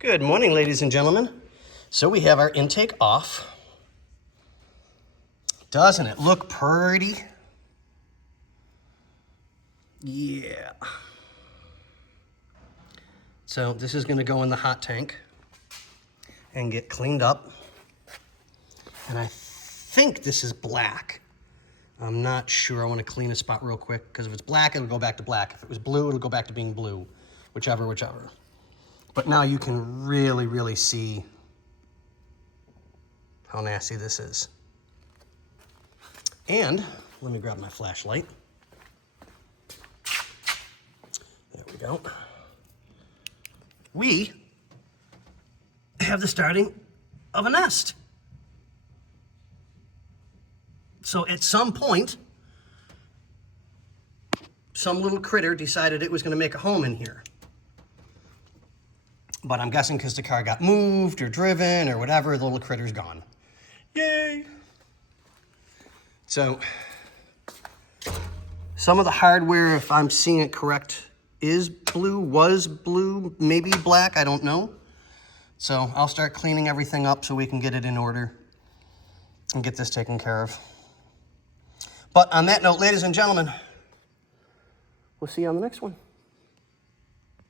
Good morning, ladies and gentlemen. So we have our intake off. Doesn't it look pretty? Yeah. So this is gonna go in the hot tank and get cleaned up. And I think this is black. I'm not sure. I wanna clean a spot real quick, because if it's black, it'll go back to black. If it was blue, it'll go back to being blue. Whichever. But now you can really see how nasty this is. And let me grab my flashlight. There we go. We have the starting of a nest. So at some point, some little critter decided it was going to make a home in here. But I'm guessing because the car got moved or driven or whatever, the little critter's gone. Yay! So, some of the hardware, if I'm seeing it correct, is blue, was blue, maybe black, I don't know. So I'll start cleaning everything up so we can get it in order and get this taken care of. But on that note, ladies and gentlemen, we'll see you on the next one.